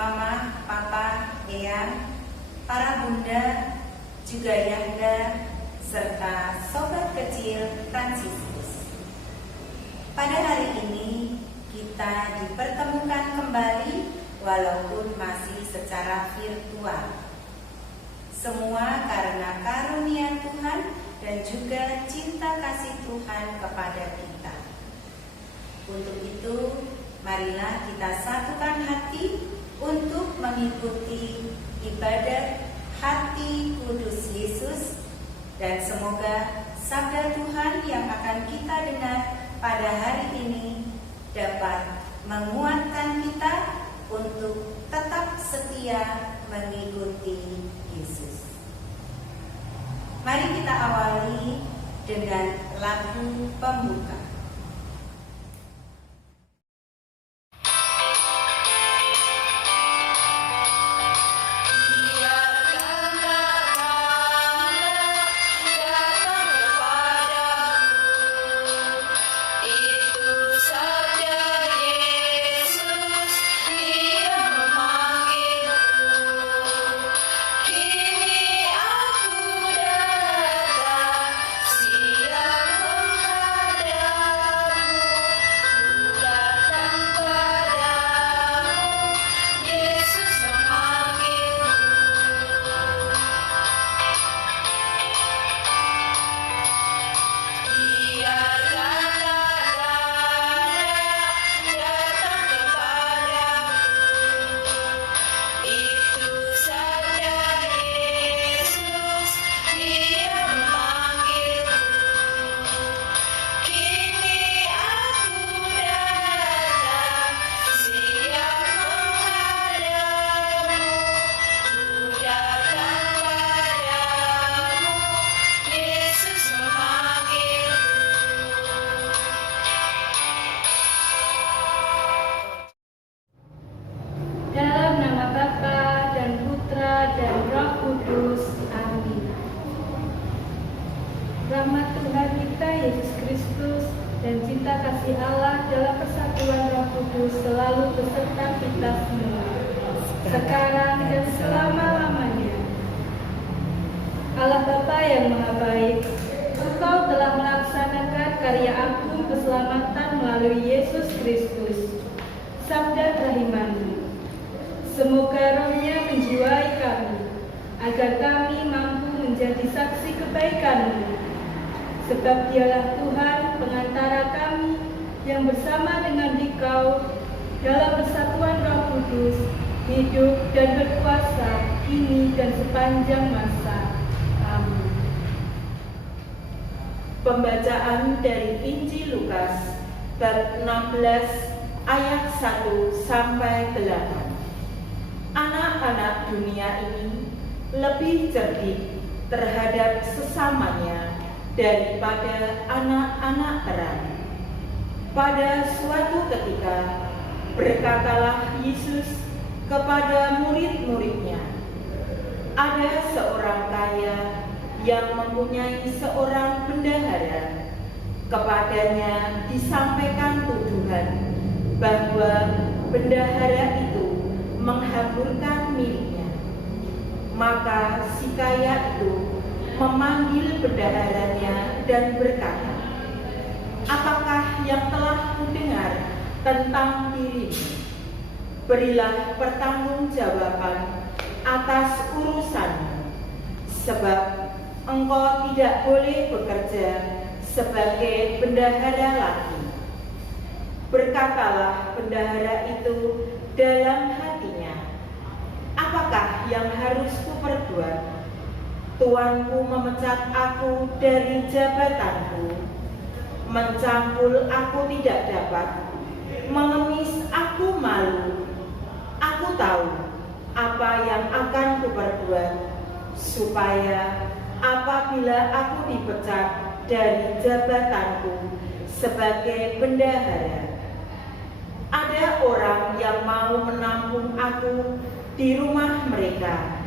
Mama, Papa, Eyang, para bunda, juga Yanda, serta sobat kecil Fransiskus. Pada hari ini kita dipertemukan kembali walaupun masih secara virtual. Semua karena karunia Tuhan dan juga cinta kasih Tuhan kepada kita. Untuk itu, marilah kita satukan hati untuk mengikuti ibadat Hati Kudus Yesus, dan semoga sabda Tuhan yang akan kita dengar pada hari ini dapat menguatkan kita untuk tetap setia mengikuti Yesus. Mari kita awali dengan lagu pembuka. Rahmat Tuhan kita Yesus Kristus dan cinta kasih Allah dalam persatuan Roh Kudus selalu beserta kita semua, sekarang dan selama-lamanya. Allah Bapa yang Maha Baik, Engkau telah melaksanakan karya agung keselamatan melalui Yesus Kristus, sabda kerahiman-Mu. Semoga Roh-Nya menjiwai kami, agar kami mampu menjadi saksi kebaikan-Mu. Sebab Dialah Tuhan pengantara kami yang bersama dengan Dikau dalam persatuan Roh Kudus hidup dan berkuasa kini dan sepanjang masa. Amin. Pembacaan dari Injil Lukas bab 16 ayat 1 sampai 8. Anak-anak dunia ini lebih cerdik terhadap sesamanya daripada anak-anak terang. Pada suatu ketika berkatalah Yesus kepada murid-muridnya, ada seorang kaya yang mempunyai seorang bendahara. Kepadanya disampaikan tuduhan bahwa bendahara itu menghamburkan miliknya. Maka si kaya itu memanggil bendaharanya dan berkata, "Apakah yang telah kudengar tentang dirimu? Berilah pertanggungjawaban atas urusanmu, sebab engkau tidak boleh bekerja sebagai bendahara lagi." Berkatalah bendahara itu dalam hatinya, "Apakah yang harus kuperbuat? Tuanku memecat aku dari jabatanku, mencangkul aku tidak dapat, mengemis aku malu. Aku tahu apa yang akan kuperbuat, supaya apabila aku dipecat dari jabatanku sebagai bendahara, ada orang yang mau menampung aku di rumah mereka."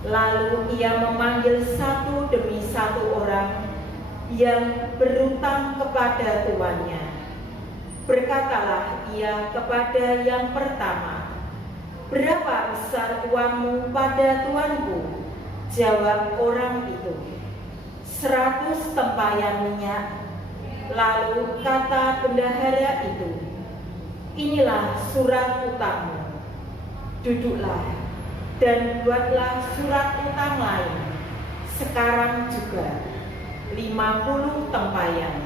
Lalu ia memanggil satu demi satu orang yang berutang kepada tuannya. Berkatalah ia kepada yang pertama, berapa besar uangmu pada tuanku? Jawab orang itu, 100 tempayan minyak. Lalu kata bendahara itu, inilah surat utangmu. Duduklah dan buatlah surat utang lain, sekarang juga 50 tempayan.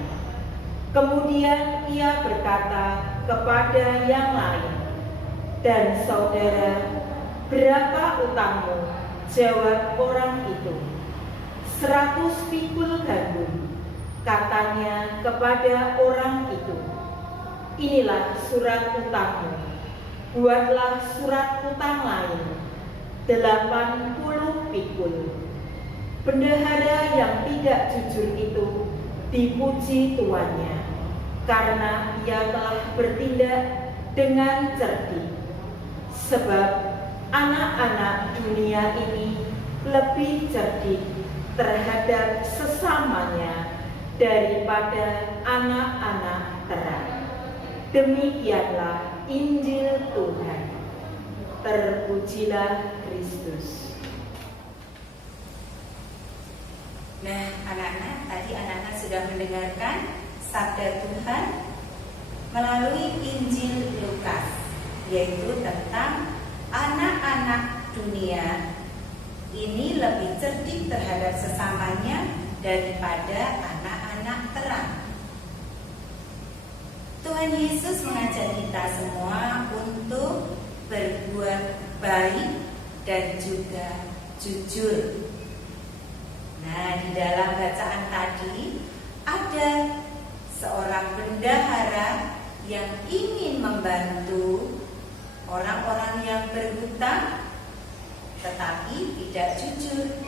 Kemudian ia berkata kepada yang lain, dan saudara, berapa utangmu? Jawab orang itu, 100 pikul gandum. Katanya kepada orang itu, inilah surat utangmu. Buatlah surat utang lain, 80 pikul. Bendahara yang tidak jujur itu dipuji tuannya, karena ia telah bertindak dengan cerdik. Sebab anak-anak dunia ini lebih cerdik terhadap sesamanya daripada anak-anak terang. Demikianlah Injil Tuhan. Terpujilah Kristus. Nah, anak-anak, tadi anak-anak sudah mendengarkan sabda Tuhan melalui Injil Lukas, yaitu tentang anak-anak dunia ini lebih cerdik terhadap sesamanya daripada anak-anak terang. Tuhan Yesus mengajak kita semua untuk berbuat baik dan juga jujur. Nah, di dalam bacaan tadi ada seorang bendahara yang ingin membantu orang-orang yang berhutang tetapi tidak jujur.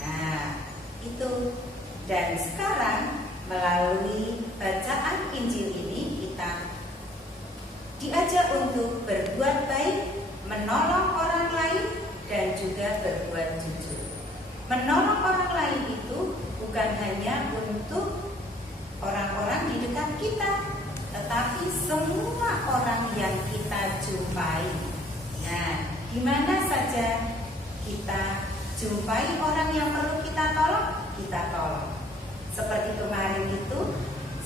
Nah, itu. Dan sekarang melalui bacaan Injil ini kita diajak untuk berbuat baik, menolong orang lain, dan juga berbuat jujur. Menolong orang lain itu bukan hanya untuk orang-orang di dekat kita, tetapi semua orang yang kita jumpai. Nah, di mana saja kita jumpai orang yang perlu kita tolong, kita tolong. Seperti kemarin itu,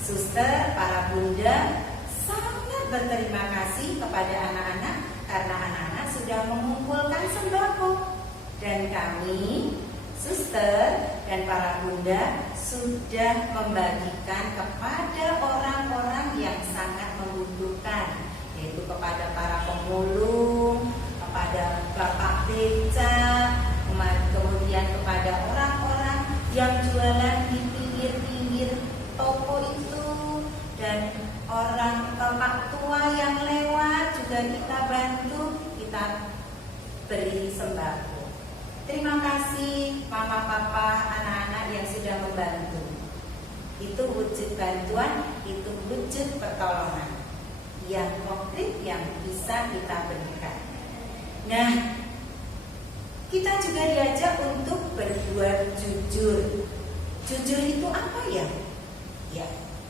suster, para bunda sangat berterima kasih kepada anak-anak karena anak-anak sudah mengumpulkan sembako. Dan kami, suster dan para bunda, sudah membagikan kepada orang-orang yang sangat membutuhkan, yaitu kepada para pemulung, kepada bapak beca, kemudian kepada orang-orang yang jualan di pinggir-pinggir toko itu, dan orang bapak tua yang lewat juga kita bantu, kita beri sembako. Terima kasih mama, papa, anak-anak yang sudah membantu. Itu wujud bantuan, itu wujud pertolongan yang konkret yang bisa kita berikan. Nah, kita juga diajak untuk berbuat jujur. Jujur itu apa ya? Ya,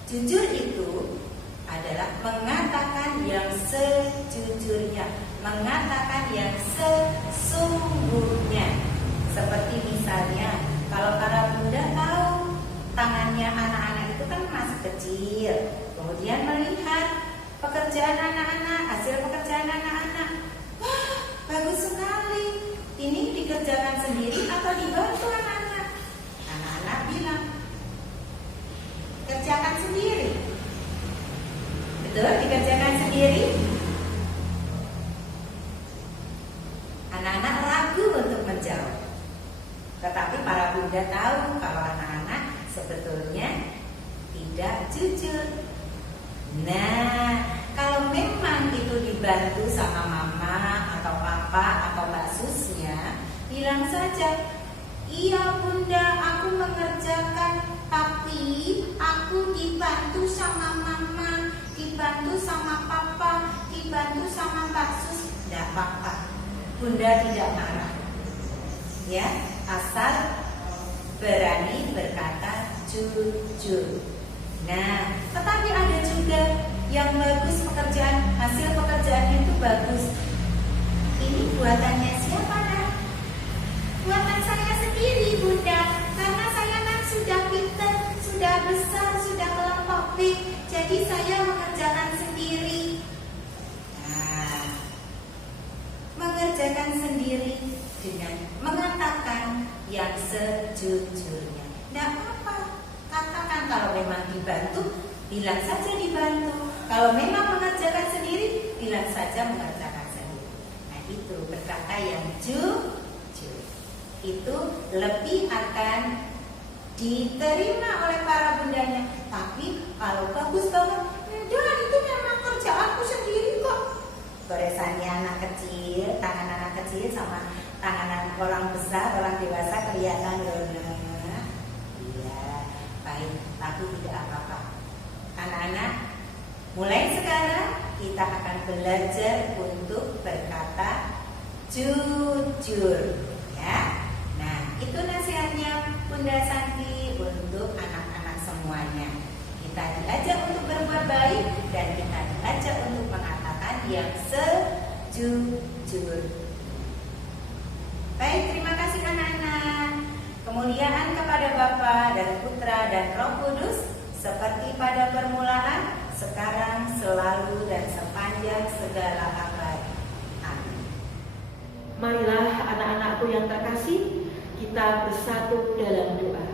jujur itu adalah mengatakan yang sejujurnya, mengatakan yang sesungguhnya. Seperti misalnya, kalau para bunda tahu tangannya anak-anak itu kan masih kecil, kemudian melihat pekerjaan anak-anak, hasil pekerjaan anak-anak, wah, bagus sekali. Ini dikerjakan sendiri atau dibantu anak-anak? Anak-anak bilang, kerjakan sendiri. Betul, dikerjakan sendiri. Anak-anak ragu untuk menjawab. Tetapi para bunda tahu kalau anak-anak sebetulnya tidak jujur. Nah, kalau memang itu dibantu sama mama atau papa atau mbak susnya, bilang saja, iya bunda, aku mengerjakan, tapi aku dibantu sama mama, dibantu sama papa, dibantu sama mbak sus. Tidak apa-apa, bunda tidak marah. Ya, asal berani berkata jujur. Nah, tetapi ada juga yang bagus pekerjaan, hasil pekerjaannya itu bagus, buatannya siapa, Nak? Buatan saya sendiri, Bunda. Karena saya kan sudah pintar, sudah besar, sudah kelompok B, jadi saya mengerjakan sendiri. Nah, mengerjakan sendiri dengan mengatakan yang sejujurnya. Tidak apa-apa, katakan. Kalau memang dibantu, bilang saja dibantu. Kalau memang mengerjakan sendiri, bilang saja mengerjakan sendiri. Nah, itu berkata yang jujur. Itu lebih akan diterima oleh para bundanya. Tapi kalau bagus banget, enggak, itu memang kerjaanku sendiri kok. Goresannya anak kecil, tangan anak kecil sama tangan orang besar, orang dewasa kelihatan loh. Iya, baik, tapi tidak apa-apa. Anak-anak, mulai sekarang kita akan belajar untuk berkata jujur, ya. Nah, itu nasihatnya Bunda Santi untuk anak-anak semuanya. Kita diajak untuk berbuat baik dan kita diajak untuk mengatakan yang sejujur. Baik, terima kasih anak-anak. Kemuliaan kepada Bapa dan Putra dan Roh Kudus, seperti pada permulaan, sekarang, selalu, dan sepanjang segala abad. Amin. Marilah anak-anakku yang terkasih, kita bersatu dalam doa.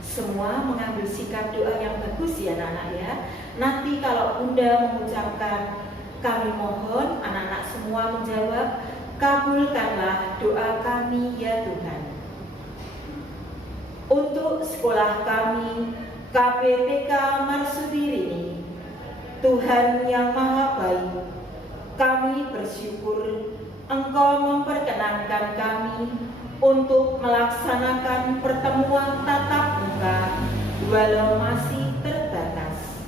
Semua mengambil sikap doa yang bagus ya anak-anak ya. Nanti kalau Bunda mengucapkan kami mohon, anak-anak semua menjawab, kabulkanlah doa kami ya Tuhan. Untuk sekolah kami KPTK Marsudirini, Tuhan yang Maha Baik, kami bersyukur Engkau memperkenankan kami untuk melaksanakan pertemuan tatap muka walau masih terbatas.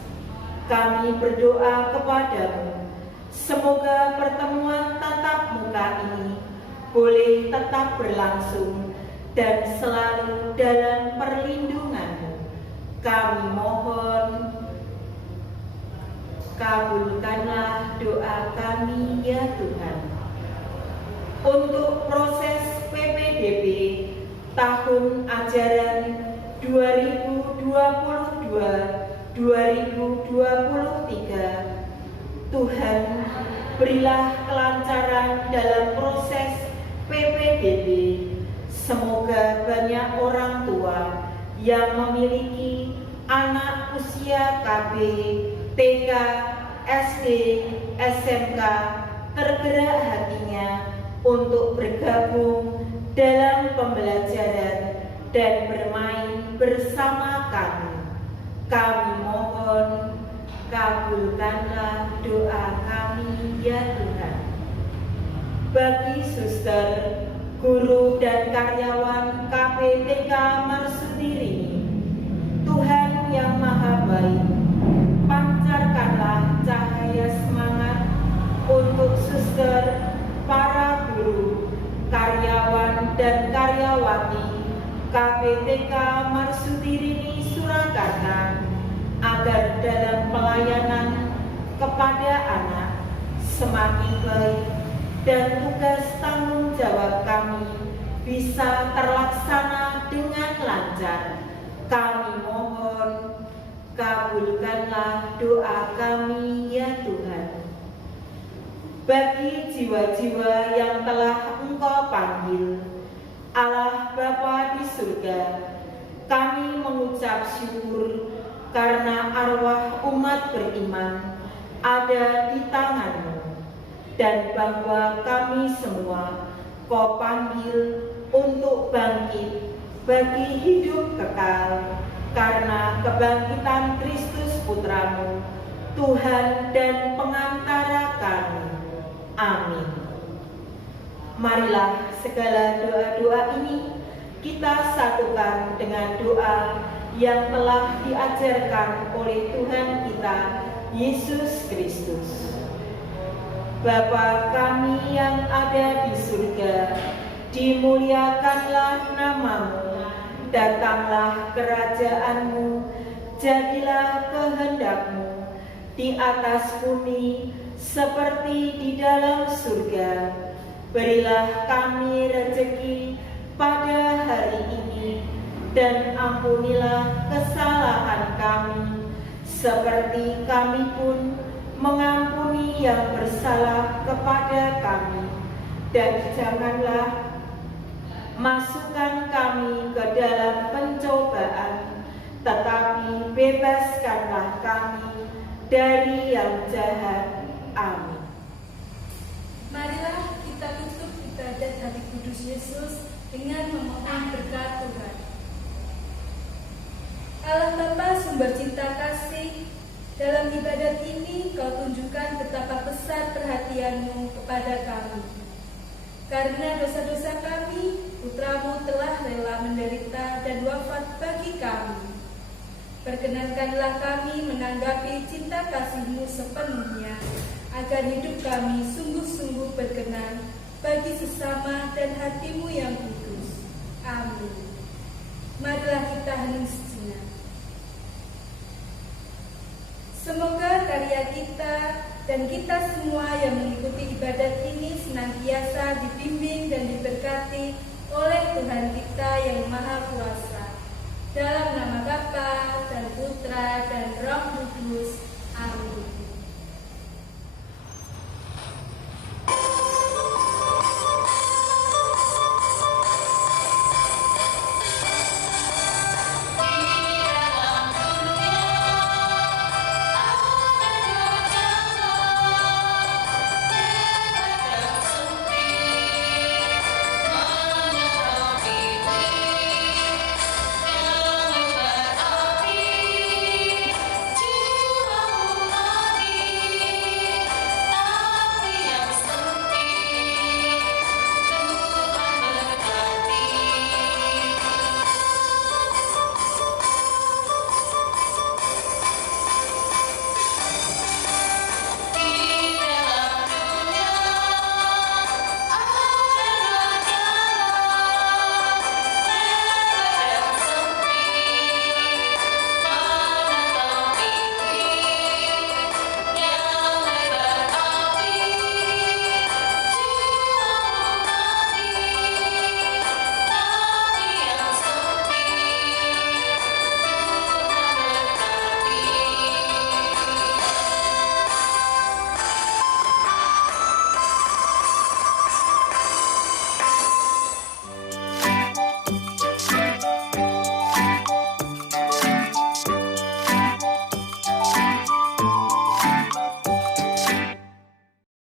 Kami berdoa kepadamu, semoga pertemuan tatap muka ini boleh tetap berlangsung dan selalu dalam perlindungan-Mu. Kami mohon, kabulkanlah doa kami ya Tuhan. Untuk proses PPDB tahun ajaran 2022-2023, Tuhan berilah kelancaran dalam proses PPDB. Semoga banyak orang tua yang memiliki anak usia KB, TK, SD, SMK tergerak hatinya untuk bergabung dalam pembelajaran dan bermain bersama kami. Kami mohon, kabulkanlah doa kami ya Tuhan. Bagi suster, guru dan karyawan KPTK Marsudirini, Tuhan yang Maha Baik, pancarkanlah cahaya semangat untuk suster, para guru, karyawan dan karyawati KPTK Marsudirini Surakarta agar dalam pelayanan kepada anak semakin baik dan tugas tanggung jawab kami bisa terlaksana dengan lancar. Kami mohon, kabulkanlah doa kami ya Tuhan. Bagi jiwa-jiwa yang telah Engkau panggil, Allah Bapa di surga, kami mengucap syukur karena arwah umat beriman ada di tangan-Mu, dan bahwa kami semua Kau panggil untuk bangkit bagi hidup kekal karena kebangkitan Kristus Putra-Mu, Tuhan dan pengantara kami. Amin. Marilah segala doa-doa ini kita satukan dengan doa yang telah diajarkan oleh Tuhan kita, Yesus Kristus. Bapa kami yang ada di surga, dimuliakanlah nama-Mu, datanglah kerajaan-Mu, jadilah kehendak-Mu di atas bumi seperti di dalam surga. Berilah kami rezeki pada hari ini, dan ampunilah kesalahan kami, seperti kami pun mengampuni yang bersalah kepada kami. Dan janganlah masukkan kami ke dalam pencobaan, tetapi bebaskanlah kami dari yang jahat. Amin. Marilah kita tutup ibadat hari kudus Yesus dengan memohon berkat Tuhan. Allah Bapa sumber cinta kasih, dalam ibadat ini Kau tunjukkan betapa besar perhatian-Mu kepada kami. Karena dosa-dosa kami, Putra-Mu telah rela menderita dan wafat bagi kami. Perkenankanlah kami menanggapi cinta kasih-Mu sepenuhnya, agar hidup kami sungguh-sungguh berkenan bagi sesama dan hati-Mu yang kudus. Amin. Marilah kita hening sejenak. Semoga karya kita dan kita semua yang mengikuti ibadat ini senantiasa dibimbing dan diberkati oleh Tuhan kita yang Maha Kuasa. Dalam nama Bapa dan Putra dan Roh Kudus. Amin.